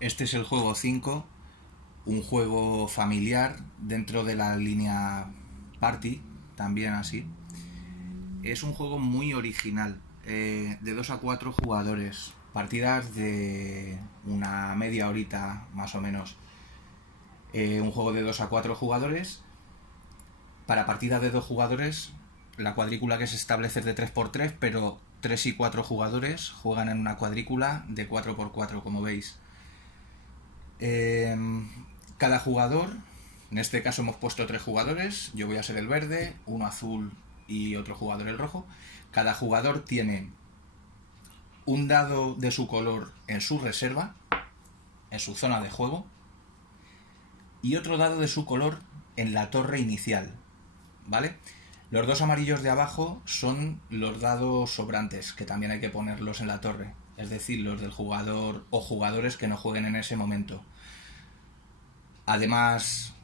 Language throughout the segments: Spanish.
Este es el juego 5, un juego familiar dentro de la línea Party, también así. Es un juego muy original, de 2 a 4 jugadores, partidas de una media horita más o menos. Un juego de 2 a 4 jugadores. Para partidas de 2 jugadores, la cuadrícula que se establece es de 3x3, pero 3 y 4 jugadores juegan en una cuadrícula de 4x4, como veis. Eh, Cada jugador, en este caso hemos puesto 3 jugadores, yo voy a ser el verde, uno azul y otro jugador el rojo. Cada jugador tiene un dado de su color en su reserva, en su zona de juego, y otro dado de su color en la torre inicial, ¿vale? Los dos amarillos de abajo son los dados sobrantes, que también hay que ponerlos en la torre, es decir, los del jugador o jugadores que no jueguen en ese momento. Además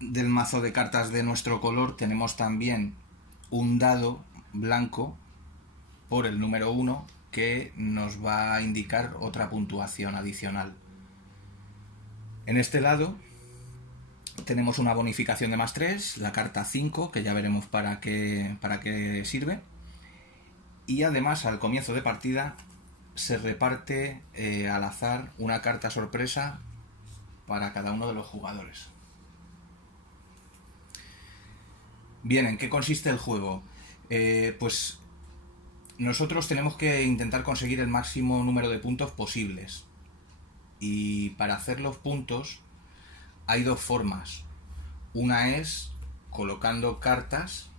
del mazo de cartas de nuestro color, tenemos también un dado blanco por el número 1 que nos va a indicar otra puntuación adicional. En este lado tenemos una bonificación de +3, la carta 5, que ya veremos para qué sirve. Y además, al comienzo de partida, se reparte al azar una carta sorpresa para cada uno de los jugadores. Bien, ¿en qué consiste el juego? Pues nosotros tenemos que intentar conseguir el máximo número de puntos posibles. Y para hacer los puntos hay dos formas. Una es colocando cartas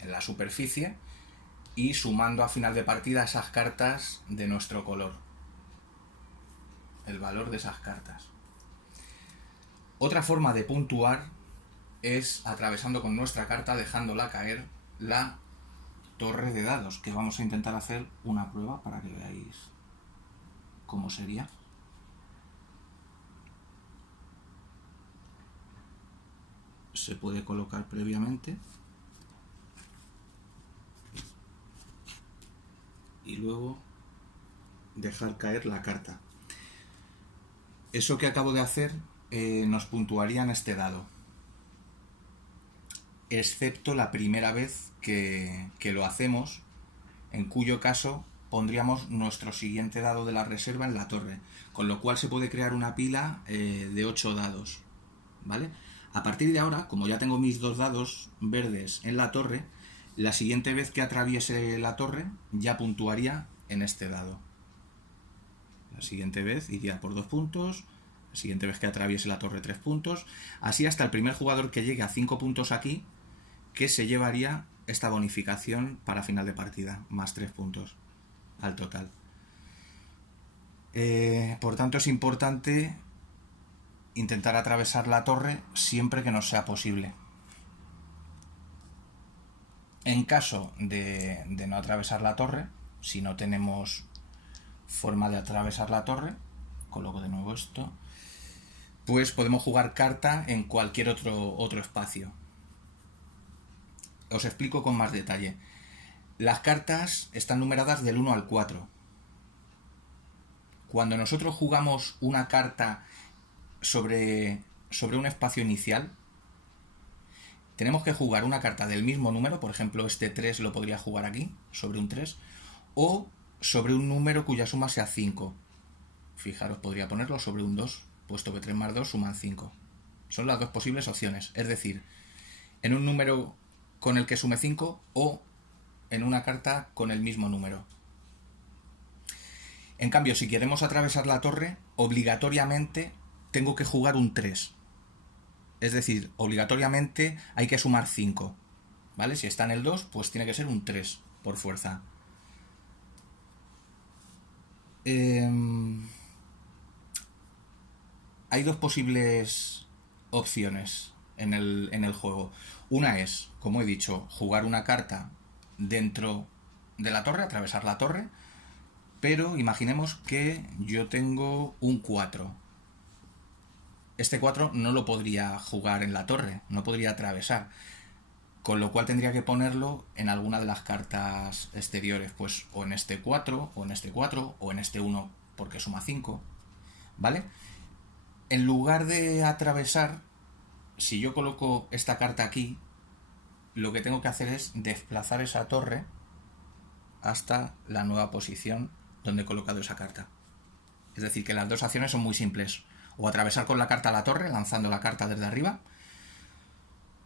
en la superficie y sumando a final de partida esas cartas de nuestro color, el valor de esas cartas. Otra forma de puntuar es atravesando con nuestra carta, dejándola caer la torre de dados, que vamos a intentar hacer una prueba para que veáis cómo sería. Se puede colocar previamente y luego dejar caer la carta. Eso que acabo de hacer nos puntuaría en este dado, excepto la primera vez que lo hacemos, en cuyo caso pondríamos nuestro siguiente dado de la reserva en la torre, con lo cual se puede crear una pila de 8 dados, ¿vale? A partir de ahora, como ya tengo mis 2 dados verdes en la torre, la siguiente vez que atraviese la torre ya puntuaría en este dado. La siguiente vez iría por 2 puntos, la siguiente vez que atraviese la torre 3 puntos, así hasta el primer jugador que llegue a 5 puntos aquí, que se llevaría esta bonificación para final de partida, +3 puntos al total. Por tanto, es importante intentar atravesar la torre siempre que nos sea posible. En caso de no atravesar la torre, si no tenemos forma de atravesar la torre, coloco de nuevo esto, pues podemos jugar carta en cualquier otro espacio. Os explico con más detalle. Las cartas están numeradas del 1 al 4. Cuando nosotros jugamos una carta sobre un espacio inicial, tenemos que jugar una carta del mismo número, por ejemplo este 3 lo podría jugar aquí, sobre un 3, o sobre un número cuya suma sea 5. Fijaros, podría ponerlo sobre un 2, puesto que 3 más 2 suman 5. Son las dos posibles opciones, es decir, en un número con el que sume 5 o en una carta con el mismo número. En cambio, si queremos atravesar la torre, obligatoriamente tengo que jugar un 3. Es decir, obligatoriamente hay que sumar 5. ¿Vale? Si está en el 2, pues tiene que ser un 3 por fuerza. Hay dos posibles opciones en el juego. Una es, como he dicho, jugar una carta dentro de la torre, atravesar la torre, pero imaginemos que yo tengo un 4. Este 4 no lo podría jugar en la torre, no podría atravesar. con lo cual tendría que ponerlo en alguna de las cartas exteriores, pues o en este 4, o en este 4, o en este 1 porque suma 5, ¿vale? En lugar de atravesar, si yo coloco esta carta aquí, lo que tengo que hacer es desplazar esa torre hasta la nueva posición donde he colocado esa carta. Es decir, que las dos acciones son muy simples. O atravesar con la carta a la torre, lanzando la carta desde arriba,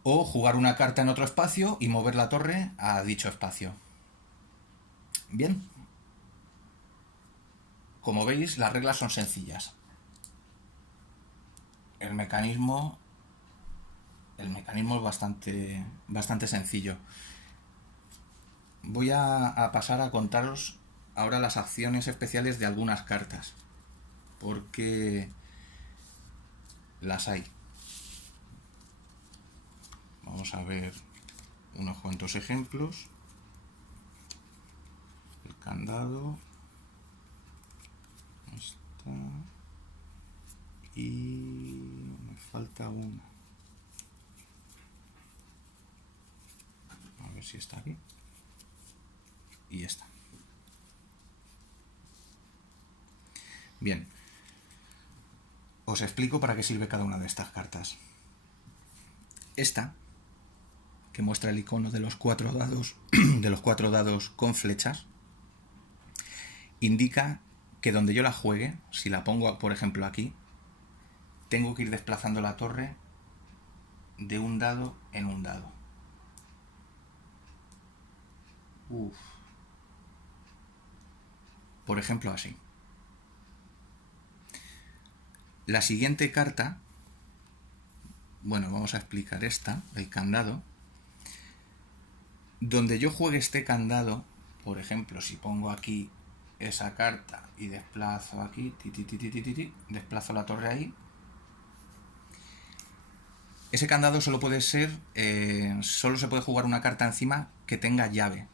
o jugar una carta en otro espacio y mover la torre a dicho espacio. Bien. Como veis, las reglas son sencillas. El mecanismo es bastante sencillo. Voy a pasar a contaros ahora las acciones especiales de algunas cartas, porque las hay. Vamos a ver unos cuantos ejemplos. El candado. Esta. Y me falta una. A ver si está aquí. Y esta. Bien. Os explico para qué sirve cada una de estas cartas. Esta, que muestra el icono de los 4 dados, de los 4 dados con flechas, indica que donde yo la juegue, si la pongo por ejemplo aquí, tengo que ir desplazando la torre de un dado en un dado. Por ejemplo así. La siguiente carta, bueno, vamos a explicar esta, el candado. Donde yo juegue este candado, por ejemplo, si pongo aquí esa carta y desplazo aquí, desplazo la torre ahí, ese candado solo puede ser, solo se puede jugar una carta encima que tenga llave.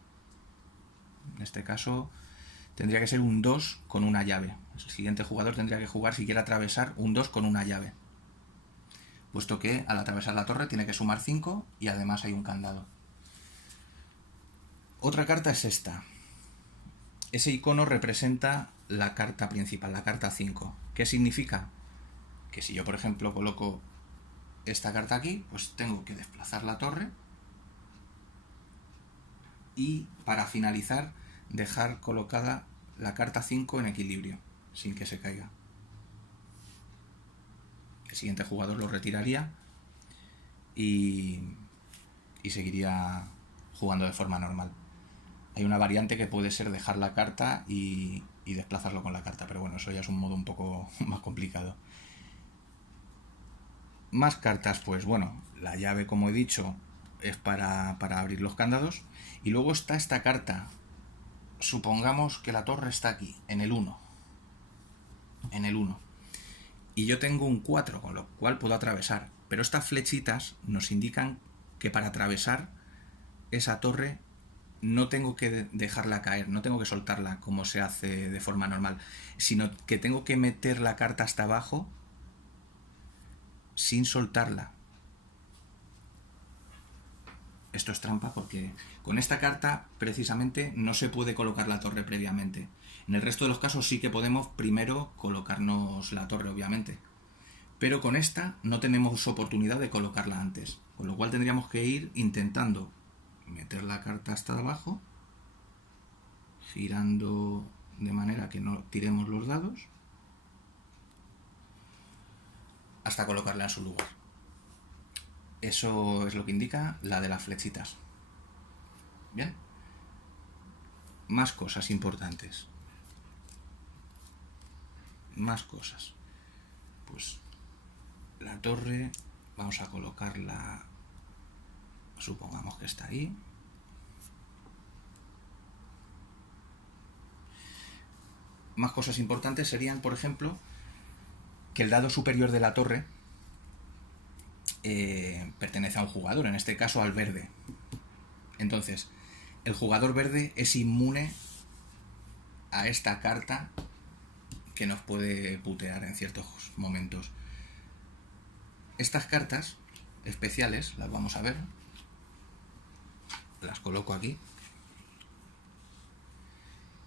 En este caso tendría que ser un 2 con una llave. El siguiente jugador tendría que jugar, si quiere atravesar, un 2 con una llave, puesto que al atravesar la torre tiene que sumar 5 y además hay un candado. Otra carta es esta. Ese icono representa la carta principal, la carta 5. ¿Qué significa? Que si yo, por ejemplo, coloco esta carta aquí, pues tengo que desplazar la torre y, para finalizar, dejar colocada la carta 5 en equilibrio, sin que se caiga. El siguiente jugador lo retiraría y seguiría jugando de forma normal. Hay una variante que puede ser dejar la carta y desplazarlo con la carta, pero bueno, eso ya es un modo un poco más complicado. Más cartas, pues bueno, la llave, como he dicho, es para abrir los candados. Y luego está esta carta. Supongamos que la torre está aquí, en el 1. En el 1. Y yo tengo un 4, con lo cual puedo atravesar. Pero estas flechitas nos indican que para atravesar esa torre no tengo que dejarla caer, no tengo que soltarla como se hace de forma normal, sino que tengo que meter la carta hasta abajo sin soltarla. Esto es trampa porque con esta carta precisamente no se puede colocar la torre previamente. En el resto de los casos sí que podemos primero colocarnos la torre, obviamente. Pero con esta no tenemos oportunidad de colocarla antes. Con lo cual tendríamos que ir intentando meter la carta hasta abajo, girando de manera que no tiremos los dados, hasta colocarla en su lugar. Eso es lo que indica la de las flechitas. Bien. Más cosas importantes. Más cosas. Pues la torre, vamos a colocarla, supongamos que está ahí. Más cosas importantes serían, por ejemplo, que el dado superior de la torre pertenece a un jugador, en este caso al verde. Entonces, el jugador verde es inmune a esta carta que nos puede putear en ciertos momentos. Estas cartas especiales las vamos a ver. Las coloco aquí.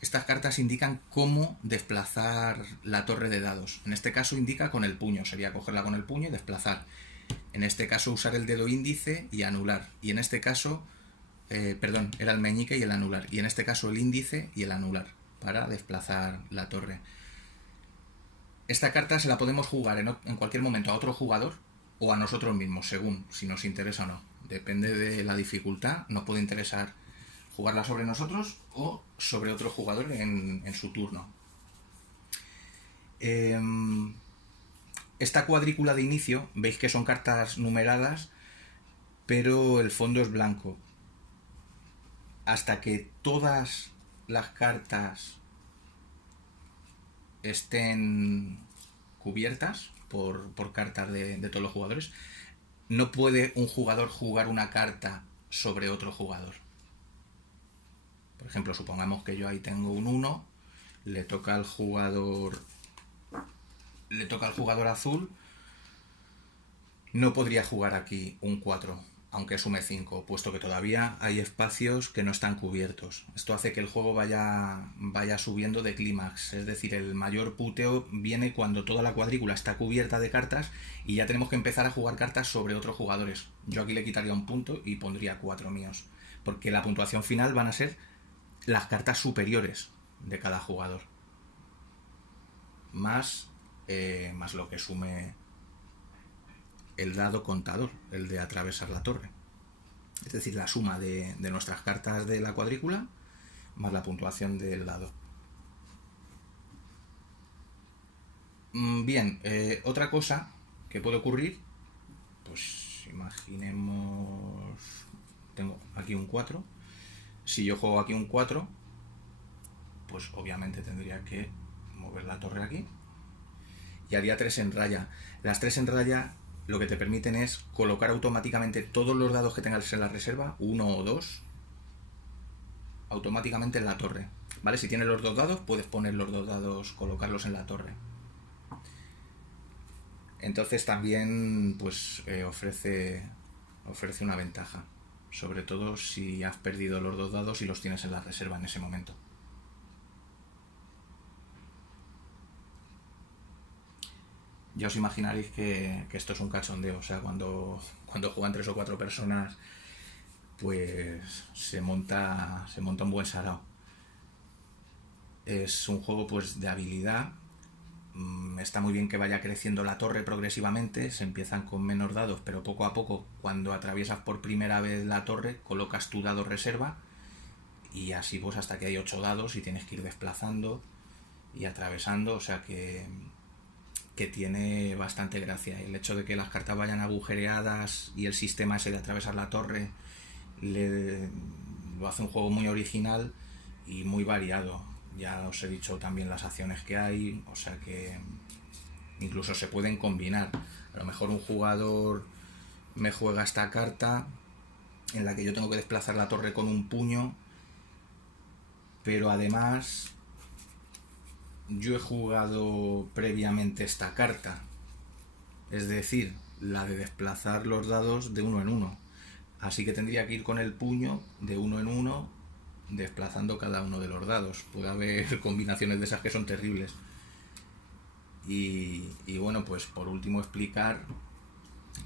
Estas cartas indican cómo desplazar la torre de dados. En este caso indica con el puño, sería cogerla con el puño y desplazar. En este caso usar el dedo índice y anular. Y en este caso, perdón, era el meñique y el anular. Y en este caso el índice y el anular para desplazar la torre. Esta carta se la podemos jugar en cualquier momento a otro jugador o a nosotros mismos, según si nos interesa o no. Depende de la dificultad, nos puede interesar jugarla sobre nosotros o sobre otro jugador en su turno. Esta cuadrícula de inicio, veis que son cartas numeradas, pero el fondo es blanco. Hasta que todas las cartas estén cubiertas por cartas de todos los jugadores, no puede un jugador jugar una carta sobre otro jugador. Por ejemplo, supongamos que yo ahí tengo un 1, le toca al jugador azul, no podría jugar aquí un 4, aunque sume 5, puesto que todavía hay espacios que no están cubiertos. Esto hace que el juego vaya subiendo de clímax, es decir, el mayor puteo viene cuando toda la cuadrícula está cubierta de cartas y ya tenemos que empezar a jugar cartas sobre otros jugadores. Yo aquí le quitaría un punto y pondría 4 míos, porque la puntuación final van a ser las cartas superiores de cada jugador, más lo que sume el dado contador, el de atravesar la torre. Es decir, la suma de nuestras cartas de la cuadrícula más la puntuación del dado. Bien, otra cosa que puede ocurrir, pues imaginemos, tengo aquí un 4. Si yo juego aquí un 4, pues obviamente tendría que mover la torre aquí y haría 3 en raya. Las 3 en raya lo que te permiten es colocar automáticamente todos los dados que tengas en la reserva, 1 o 2, automáticamente en la torre. ¿Vale? Si tienes los 2 dados, puedes poner los 2 dados, colocarlos en la torre. Entonces también pues ofrece una ventaja, sobre todo si has perdido los 2 dados y los tienes en la reserva en ese momento. Ya os imaginaréis que esto es un cachondeo, o sea, cuando juegan 3 o 4 personas, pues se monta un buen sarao. Es un juego pues de habilidad. Está muy bien que vaya creciendo la torre progresivamente, se empiezan con menos dados, pero poco a poco, cuando atraviesas por primera vez la torre, colocas tu dado reserva y así pues hasta que hay 8 dados y tienes que ir desplazando y atravesando, o sea que tiene bastante gracia. El hecho de que las cartas vayan agujereadas y el sistema ese de atravesar la torre lo hace un juego muy original y muy variado. Ya os he dicho también las acciones que hay, o sea que incluso se pueden combinar. A lo mejor un jugador me juega esta carta en la que yo tengo que desplazar la torre con un puño, pero además yo he jugado previamente esta carta, es decir, la de desplazar los dados de 1 en 1, así que tendría que ir con el puño de 1 en 1 desplazando cada uno de los dados. Puede haber combinaciones de esas que son terribles. Y bueno, pues por último explicar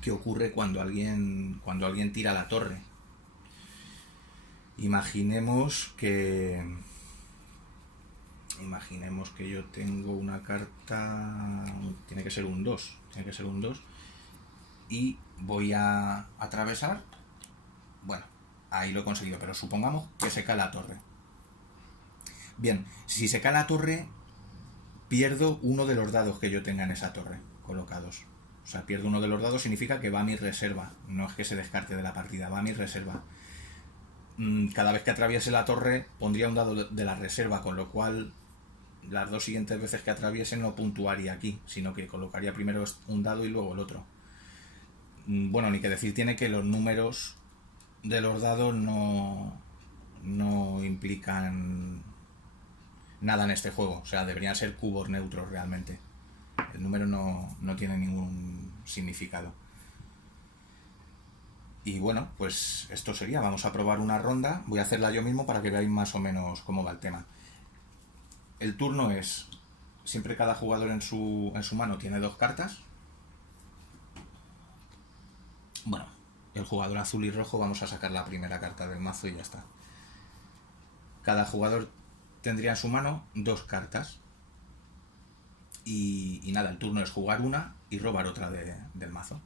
qué ocurre cuando alguien tira la torre. Imaginemos que yo tengo una carta, tiene que ser un 2, y voy a atravesar. Bueno, ahí lo he conseguido, pero supongamos que se cae la torre. Bien, si se cae la torre, pierdo uno de los dados que yo tenga en esa torre colocados. O sea, pierdo uno de los dados significa que va a mi reserva. No es que se descarte de la partida, va a mi reserva. Cada vez que atraviese la torre pondría un dado de la reserva, con lo cual las 2 siguientes veces que atraviese no puntuaría aquí, sino que colocaría primero un dado y luego el otro. Bueno, ni que decir tiene que los números de los dados no implican nada en este juego, o sea, deberían ser cubos neutros realmente. El número no tiene ningún significado. Y bueno, pues esto sería, vamos a probar una ronda, voy a hacerla yo mismo para que veáis más o menos cómo va el tema. El turno es, siempre cada jugador en su mano tiene 2 cartas. Bueno, el jugador azul y rojo vamos a sacar la primera carta del mazo y ya está. Cada jugador tendría en su mano 2 cartas. Y nada, el turno es jugar una y robar otra del mazo.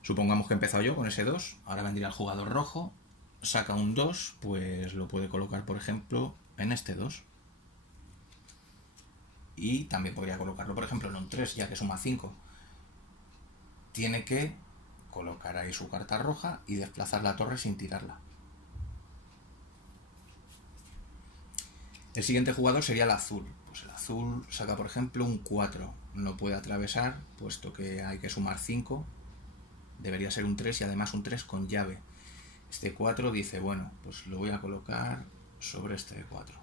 Supongamos que he empezado yo con ese 2, ahora vendría el jugador rojo, saca un 2, pues lo puede colocar, por ejemplo, en este 2. Y también podría colocarlo, por ejemplo, en un 3, ya que suma 5. Tiene que colocar ahí su carta roja y desplazar la torre sin tirarla. El siguiente jugador sería el azul. Pues el azul saca, por ejemplo, un 4. No puede atravesar, puesto que hay que sumar 5. Debería ser un 3 y además un 3 con llave. Este 4 dice, bueno, pues lo voy a colocar sobre este 4.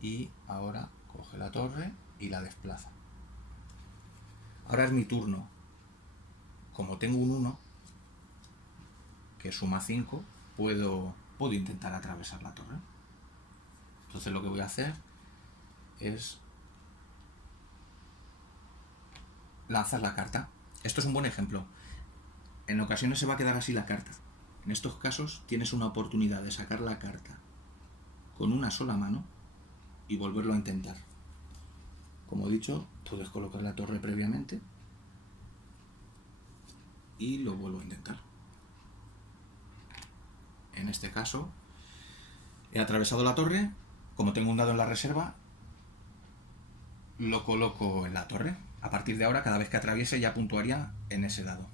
Y ahora coge la torre y la desplaza. Ahora es mi turno. Como tengo un 1, que suma 5, puedo intentar atravesar la torre. Entonces lo que voy a hacer es lanzar la carta. Esto es un buen ejemplo. En ocasiones se va a quedar así la carta. En estos casos tienes una oportunidad de sacar la carta con una sola mano y volverlo a intentar. Como he dicho, puedes colocar la torre previamente y lo vuelvo a intentar. En este caso he atravesado la torre. Como tengo un dado en la reserva, lo coloco en la torre. A partir de ahora, cada vez que atraviese ya puntuaría en ese dado.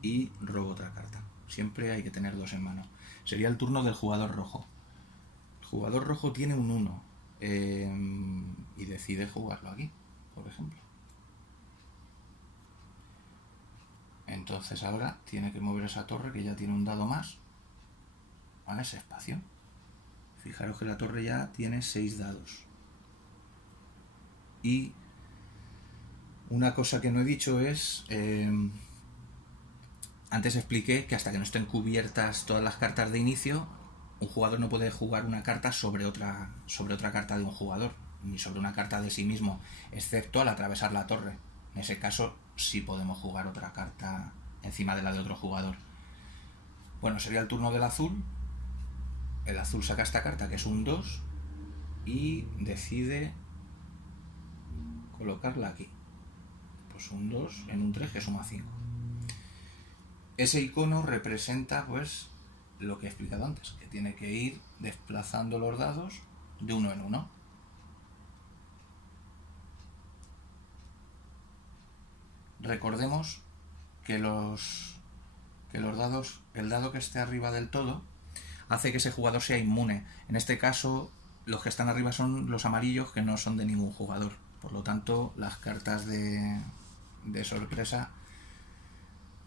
Y robo otra carta. Siempre hay que tener 2 en mano. Sería el turno del jugador rojo. El jugador rojo tiene un 1 y decide jugarlo aquí, por ejemplo. Entonces ahora tiene que mover esa torre, que ya tiene un dado más, a ese espacio. Fijaros que la torre ya tiene 6 dados. Y una cosa que no he dicho es, antes expliqué que hasta que no estén cubiertas todas las cartas de inicio, un jugador no puede jugar una carta sobre otra carta de un jugador, ni sobre una carta de sí mismo, excepto al atravesar la torre. En ese caso sí podemos jugar otra carta encima de la de otro jugador. Bueno, sería el turno del azul. El azul saca esta carta, que es un 2, y decide colocarla aquí. Pues un 2 en un 3 que suma 5. Ese icono representa pues lo que he explicado antes, que tiene que ir desplazando los dados de uno en uno. Recordemos que los dados, el dado que esté arriba del todo, hace que ese jugador sea inmune. En este caso, los que están arriba son los amarillos, que no son de ningún jugador. Por lo tanto, las cartas de sorpresa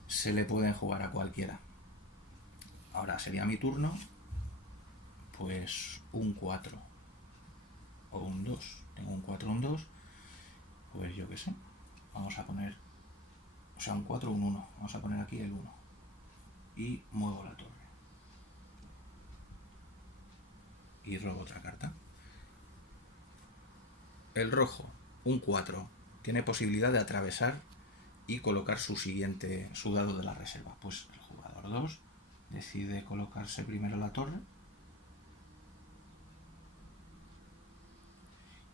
se le pueden jugar a cualquiera. Ahora sería mi turno, pues un 4 o un 2. Tengo un 4 o un 2, pues yo qué sé. Vamos a poner, o sea, un 4 o un 1. Vamos a poner aquí el 1. Y muevo la torre. Y robo otra carta. El rojo, un 4, tiene posibilidad de atravesar y colocar su dado de la reserva. Pues el jugador 2 decide colocarse primero la torre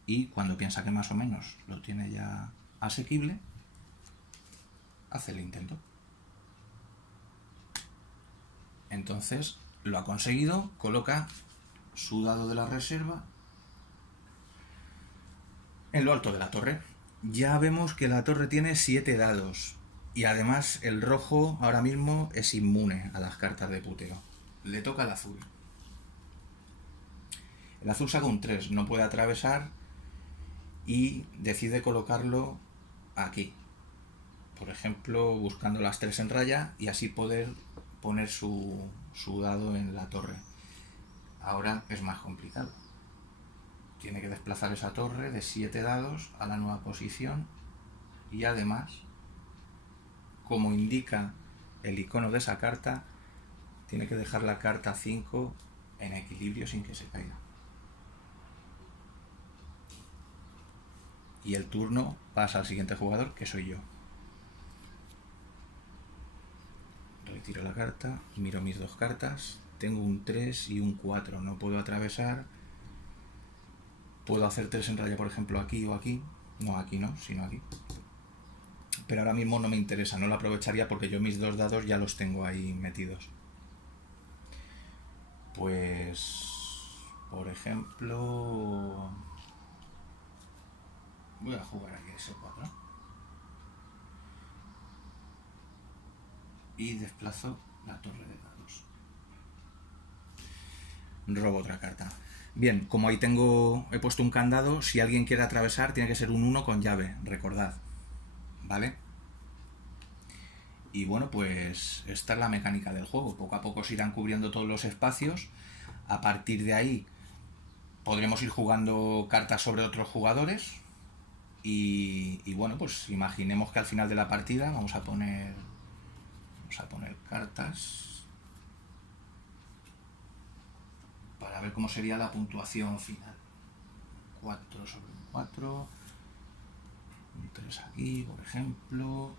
y cuando piensa que más o menos lo tiene ya asequible, hace el intento. Entonces lo ha conseguido, coloca su dado de la reserva en lo alto de la torre. Ya vemos que la torre tiene 7 dados y además el rojo ahora mismo es inmune a las cartas de puteo. Le toca al azul. El azul saca un 3, no puede atravesar y decide colocarlo aquí. Por ejemplo, buscando las 3 en raya y así poder poner su dado en la torre. Ahora es más complicado. Tiene que desplazar esa torre de 7 dados a la nueva posición y además como indica el icono de esa carta, tiene que dejar la carta 5 en equilibrio sin que se caiga. Y el turno pasa al siguiente jugador, que soy yo. Retiro la carta, miro mis dos cartas. Tengo un 3 y un 4. No puedo atravesar. Puedo hacer 3 en raya, por ejemplo, aquí o aquí. No, aquí no, sino aquí. Pero ahora mismo no me interesa, no lo aprovecharía porque yo mis dos dados ya los tengo ahí metidos. Pues, por ejemplo, voy a jugar aquí ese 4 y desplazo la torre de dados. Robo otra carta. Bien, como ahí he puesto un candado, si alguien quiere atravesar tiene que ser un 1 con llave, recordad, ¿vale? Y bueno, pues esta es la mecánica del juego. Poco a poco se irán cubriendo todos los espacios. A partir de ahí podremos ir jugando cartas sobre otros jugadores. Y bueno, pues imaginemos que al final de la partida vamos a poner cartas para ver cómo sería la puntuación final. 4 sobre un 4, un 3 aquí, por ejemplo,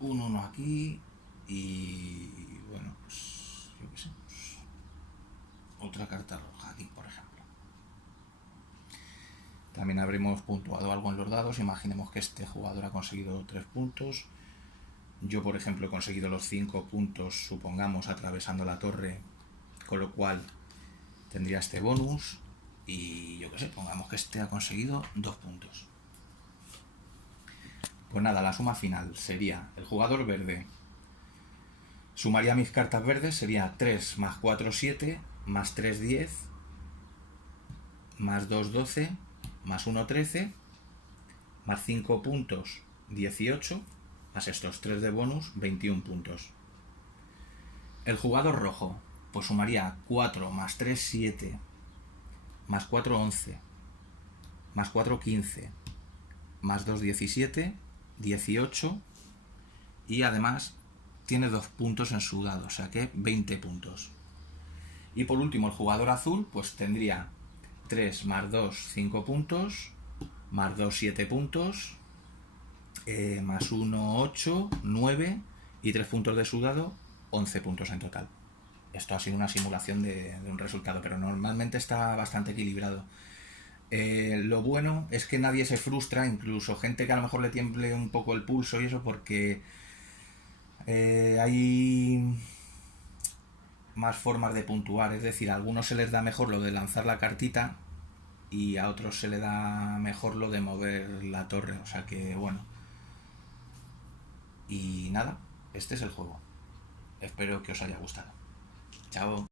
un 1 aquí y bueno, pues yo qué sé, pues, otra carta roja aquí, por ejemplo. También habremos puntuado algo en los dados. Imaginemos que este jugador ha conseguido 3 puntos. Yo, por ejemplo, he conseguido los 5 puntos, supongamos, atravesando la torre, con lo cual tendría este bonus. Y yo qué sé, pongamos que este ha conseguido 2 puntos. Pues nada, la suma final sería el jugador verde. Sumaría mis cartas verdes, sería 3 más 4, 7, más 3, 10, más 2, 12, más 1, 13, más 5 puntos, 18, más estos 3 de bonus, 21 puntos. El jugador rojo, pues sumaría 4 más 3, 7, más 4, 11, más 4, 15, más 2, 17, 18, y además tiene 2 puntos en su dado, o sea que 20 puntos. Y por último, el jugador azul, pues tendría 3 más 2, 5 puntos, más 2, 7 puntos, más 1, 8, 9, y 3 puntos de su dado, 11 puntos en total. Esto ha sido una simulación de un resultado, pero normalmente está bastante equilibrado. Lo bueno es que nadie se frustra, incluso gente que a lo mejor le tiemble un poco el pulso y eso, porque hay más formas de puntuar. Es decir, a algunos se les da mejor lo de lanzar la cartita y a otros se le da mejor lo de mover la torre. O sea que bueno. Y nada, este es el juego. Espero que os haya gustado. Chao.